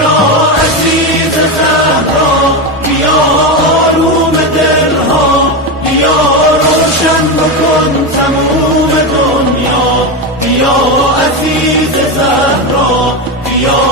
بیا عزیز زهرا، بیا آروم دلها، بیا روشن بکن تموم دنیا. بیا عزیز زهرا، بیا